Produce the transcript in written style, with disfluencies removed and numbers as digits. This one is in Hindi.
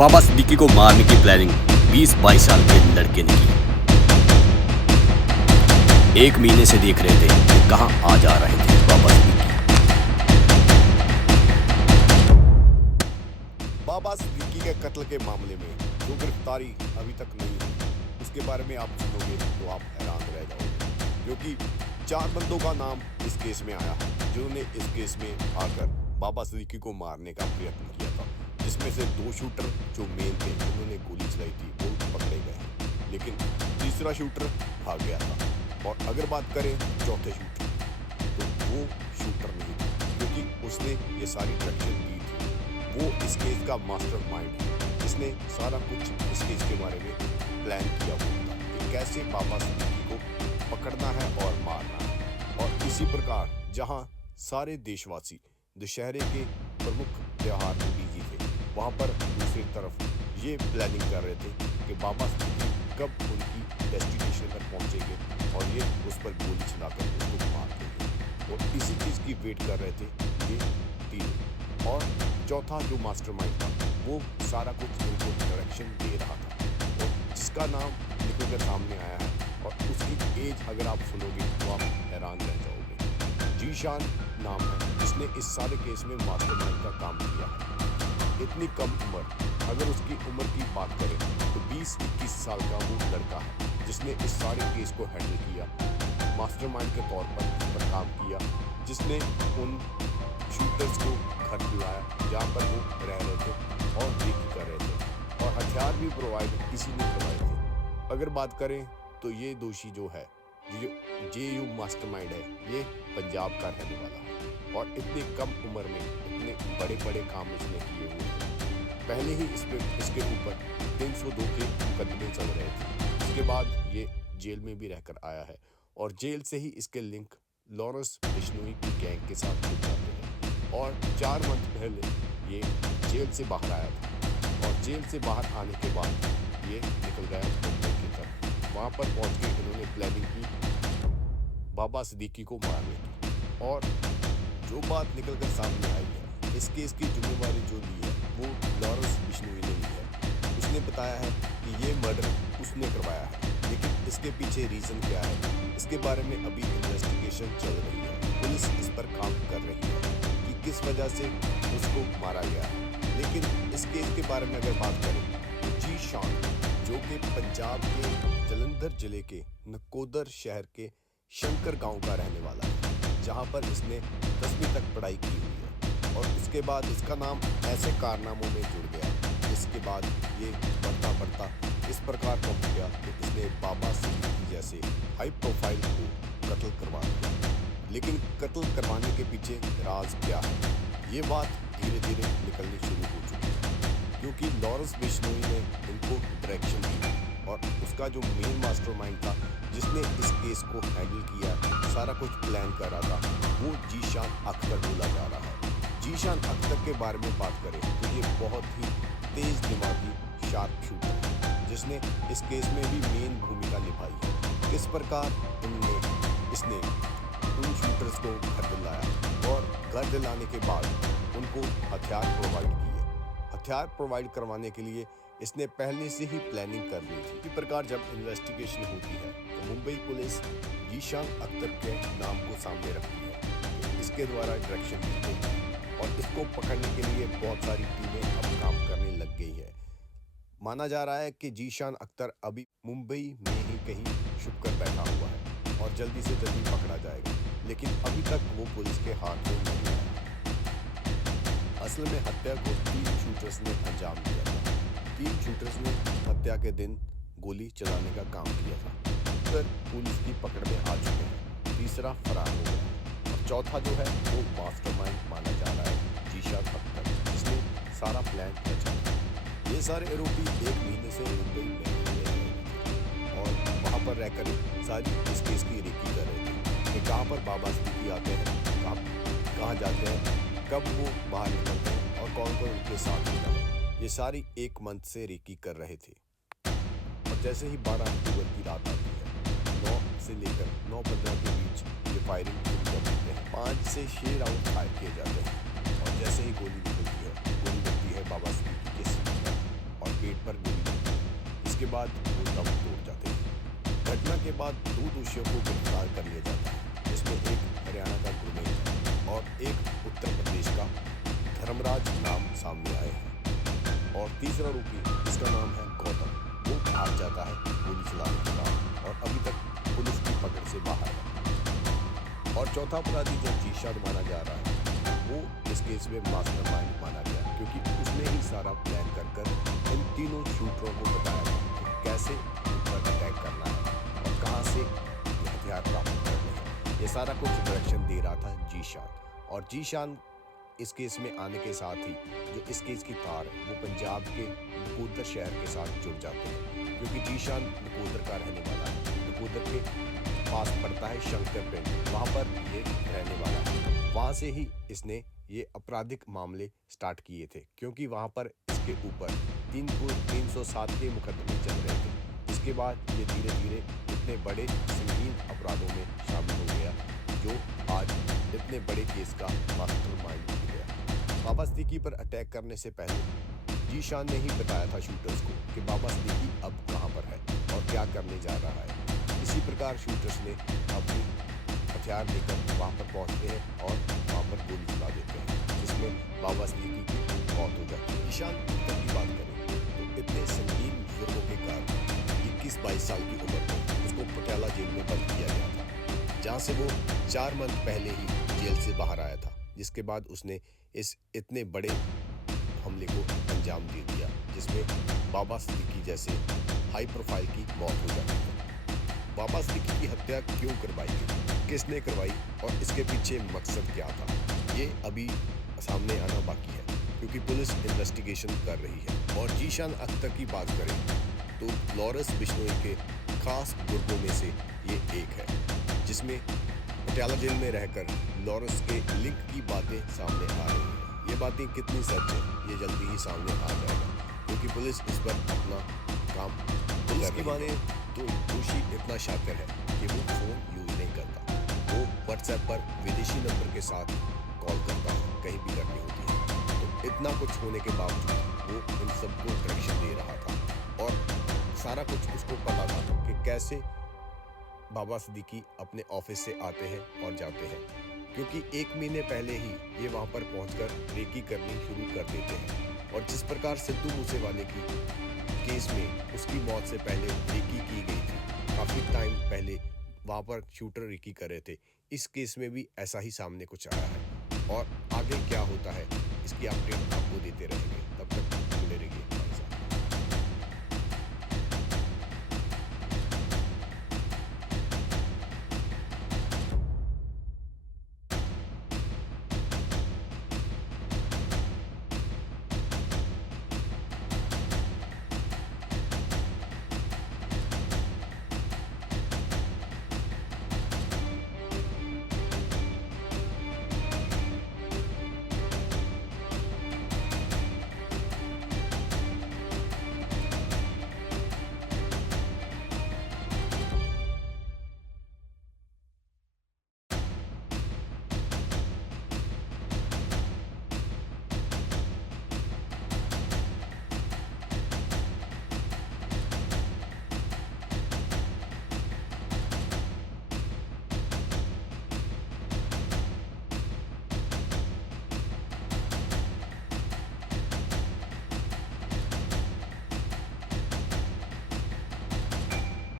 बाबा सिद्दीकी को मारने की प्लानिंग 20-22 साल के लड़के ने की। 1 महीने से देख रहे थे कि कहां आ जा रहे थे बाबा सिद्दीकी। बाबा सिद्दीकी के कत्ल के मामले में जो गिरफ्तारी अभी तक नहीं हुई, उसके बारे में आप सुनोगे तो आप हैरान रह जाओगे, क्योंकि 4 बंदों का नाम इस केस में आया है जिन्होंने इस केस में आकर बाबा सिद्दीकी को मारने का प्रयत्न किया था, जिसमें से 2 शूटर जो मेन थे जिन्होंने गोली चलाई थी वो पकड़े गए हैं, लेकिन तीसरा शूटर भाग गया था। और अगर बात करें चौथे शूटर, तो वो शूटर नहीं था, क्योंकि उसने ये सारी डायरेक्शन दी थी। वो इस केस का मास्टरमाइंड है, जिसने सारा कुछ इस केस के बारे में प्लान किया हुआ था कि कैसे बाबा सिद्दीकी को पकड़ना है और मारना है। और इसी प्रकार जहां सारे देशवासी दशहरे के प्रमुख त्योहार में बिजी थे, वहां पर दूसरी तरफ ये प्लानिंग कर रहे थे कि बाबा सिद्दीकी कब उनकी डेस्टिनेशन पर पहुंचेंगे और ये उस पर गोली चलाकर उसको मार देंगे। और इसी चीज़ की वेट कर रहे थे ये तीनों। और चौथा जो मास्टरमाइंड था वो सारा कुछ इनको डायरेक्शन दे रहा था, और जिसका नाम निकल कर सामने आया है, और उसकी एज अगर आप सुनोगे तो आप हैरान रह जाओगे। जीशान नाम है, जिसने इस सारे केस में मास्टरमाइंड का काम किया है। इतनी कम उम्र, अगर उसकी उम्र की बात करें तो 20-21 साल का वो लड़का है, जिसने इस सारे केस को हैंडल किया, मास्टरमाइंड के तौर पर काम किया, जिसने उन शूटर्स को घर बुलाया जहाँ पर वो रह रहे थे और रेकी कर रहे थे, और हथियार भी प्रोवाइड इसी ने करवाए थे। अगर बात करें तो ये दोषी जो है, जे.यू. मास्टरमाइंड है, ये पंजाब का रहने वाला है, और इतनी कम उम्र में इतने बड़े बड़े काम इसने किए हुए हैं। पहले ही इसके ऊपर 302 के मुकदमे चल रहे थे। उसके बाद ये जेल में भी रहकर आया है, और जेल से ही इसके लिंक लॉरेंस बिश्नोई की गैंग के साथ जुड़ जाते हैं। और 4 मंथ पहले ये जेल से बाहर आया था, और जेल से बाहर आने के बाद ये निकल गया मुंबई की तरफ। वहाँ पर पहुँच के इन्होंने प्लानिंग की बाबा सिद्दीकी को मारने की। और जो बात निकल कर सामने आई है, इस केस की जिम्मेवारी जो ली है वो लॉरेंस बिश्नोई ने ली है। उसने बताया है कि ये मर्डर उसने करवाया है, लेकिन इसके पीछे रीज़न क्या है, इसके बारे में अभी इन्वेस्टिगेशन चल रही है। पुलिस इस पर काम कर रही है कि किस वजह से उसको मारा गया है। लेकिन इस केस के बारे में अगर बात करें तो जीशान, जो कि पंजाब के जलंधर जिले के नकोदर शहर के शंकर गांव का रहने वाला है, जहां पर इसने 10वीं तक पढ़ाई की हुई है। और उसके बाद इसका नाम ऐसे कारनामों में जुड़ गया, जिसके बाद ये बढ़ता बढ़ता इस प्रकार पहुंच गया कि इसने बाबा सिद्दीकी जैसे हाई प्रोफाइल को कत्ल करवा दिया। लेकिन कत्ल करवाने के पीछे राज क्या है, ये बात धीरे धीरे निकलनी शुरू हो चुकी है, क्योंकि लॉरेंस बिश्नोई ने इनको डायरेक्शन दी, और उसका जो मेन मास्टरमाइंड था, जिसने इस केस को हैंडल किया, सारा कुछ प्लान कर रहा था, वो जीशान अख्तर बोला जा रहा है। जीशान अख्तर के बारे में बात करें तो ये बहुत ही तेज दिमागी शार्प शूटर है, जिसने इस केस में भी मेन भूमिका निभाई है। किस प्रकार इसने उन शूटर्स को घर दिलाया, और घर दिलाने के बाद उनको हथियार प्रोवाइड किए। हथियार प्रोवाइड करवाने के लिए इसने पहले से ही प्लानिंग कर ली थी। इसी प्रकार जब इन्वेस्टिगेशन होती है तो मुंबई पुलिस जीशान अख्तर के नाम को सामने रखती है, इसके द्वारा डायरेक्शन दी गई है, और इसको पकड़ने के लिए बहुत सारी टीमें अब काम करने लग गई है। माना जा रहा है कि जीशान अख्तर अभी मुंबई में ही कहीं छुप कर बैठा हुआ है, और जल्दी से जल्दी पकड़ा जाएगा, लेकिन अभी तक वो पुलिस के हाथ में नहीं आया। असल में हत्या को 3 शूटर्स ने अंजाम दिया था। 3 शूटर्स ने हत्या के दिन गोली चलाने का काम किया था। फिर पुलिस की पकड़ में आ चुके हैं, तीसरा फरार हो गया, और चौथा जो है वो मास्टरमाइंड माना जा रहा है जीशान अख्तर, जिसने सारा प्लान रचा। ये सारे आरोपी 1 महीने से मुंबई में रह रहे थे, और वहाँ पर रहकर सारी इस केस की रेकी कर रहे थे कि कहाँ पर बाबा सिद्दीकी आते हैं, कहाँ जाते हैं, कब वो बाहर निकलते हैं, और कौन कौन उनके साथ होता है। ये सारी 1 मंथ से रेकी कर रहे थे। और जैसे ही 12 अक्टूबर की रात आती है, 9 से लेकर 9:15 के बीच ये फायरिंग शुरू कर देते हैं। 5 से 6 राउंड फायर किए जाते हैं, और जैसे ही गोली निकलती है, गोली लगती है बाबा सिद्दीकी के सीने पर, जिसके बाद वो दम तोड़ जाते हैं। घटना के बाद 2 दोषियों को गिरफ्तार कर लिया जाता है, जिसमें एक हरियाणा का गुरमीत और एक उत्तर प्रदेश का धर्मराज नाम सामने आए हैं। और तीसरा आरोपी, जिसका नाम है गौतम, वो भाग जाता है गोली चलाने के बाद और अभी तक पुलिस की पकड़ से बाहर है। और चौथा अपराधी जो जीशान माना जा रहा है, वो इस केस में मास्टरमाइंड माना गया, क्योंकि उसने ही सारा प्लान कर इन तीनों शूटरों को बताया था कि कैसे उन पर अटैक करना है और कहां से हथियार प्राप्त करने हैं। ये सारा कुछ डायरेक्शन दे रहा था जीशान। और जीशान इस केस में आने के साथ ही जो इस केस की तार है वो पंजाब के नकोदर शहर के साथ जुड़ जाते हैं, क्योंकि जीशान नकोदर का रहने वाला है। नकोदर के पास पड़ता है शंकर पिंड, वहाँ पर ये रहने वाला है। वहाँ से ही इसने ये आपराधिक मामले स्टार्ट किए थे, क्योंकि वहाँ पर इसके ऊपर 307 के मुकदमे चल रहे थे। इसके बाद ये धीरे धीरे इतने बड़े संगीन अपराधों में शामिल हो गया, जो आज इतने बड़े केस का मास्टरमाइंड हो गया। बाबा सिद्दीकी पर अटैक करने से पहले जीशान ने ही बताया था शूटर्स को कि बाबा सिद्दीकी अब कहाँ पर है और क्या करने जा रहा है। इसी प्रकार शूटर्स ने अपनी हथियार लेकर वहाँ पर पहुँचते हैं और वहाँ पर गोली चला देते हैं, जिसमें बाबा सिद्दीकी की मौत हो जाती है। जीशान की बात करें तो इतने संगीन जुर्मों के कारण 21-22 साल की उम्र में उसको पटियाला जेल में बंद किया गया था, जहाँ से वो 4 मंथ पहले ही जेल से बाहर आया था, जिसके बाद उसने इस इतने बड़े हमले को अंजाम दे दिया, जिसमें बाबा सिद्दीकी जैसे हाई प्रोफाइल की मौत हो जाती है। बाबा सिद्दीकी की हत्या क्यों करवाई गई, किसने करवाई और इसके पीछे मकसद क्या था, ये अभी सामने आना बाकी है, क्योंकि पुलिस इन्वेस्टिगेशन कर रही है। और जीशान अख्तर की बात करें तो लॉरेंस बिश्नोई के खास बुजुर्गों में से ये एक है, जिसमें पटियाला जेल में रहकर लॉरेंस के लिंक की बातें सामने आ रही हैं। ये बातें कितनी सच है ये जल्दी ही सामने आ जाएगा, क्योंकि पुलिस इस पर अपना काम पुलिस की माने तो दोषी इतना शातिर है कि वो फोन यूज नहीं करता, वो व्हाट्सएप पर विदेशी नंबर के साथ कॉल करता है कहीं भी करनी होती है। तो इतना कुछ होने के बावजूद वो इन सबको डायरेक्शन दे रहा था और सारा कुछ उसको पता था कि कैसे बाबा सिद्दीकी अपने ऑफिस से आते हैं और जाते हैं, क्योंकि 1 महीने पहले ही ये वहाँ पर पहुंचकर रेकी करनी शुरू कर देते हैं। और जिस प्रकार सिद्धू मूसेवाले की केस में उसकी मौत से पहले रेकी की गई थी, काफ़ी टाइम पहले वहाँ पर शूटर रेकी कर रहे थे, इस केस में भी ऐसा ही सामने कुछ आया है। और आगे क्या होता है इसकी अपडेट आपको देते रहेंगे, तब तक जुड़े रहिए।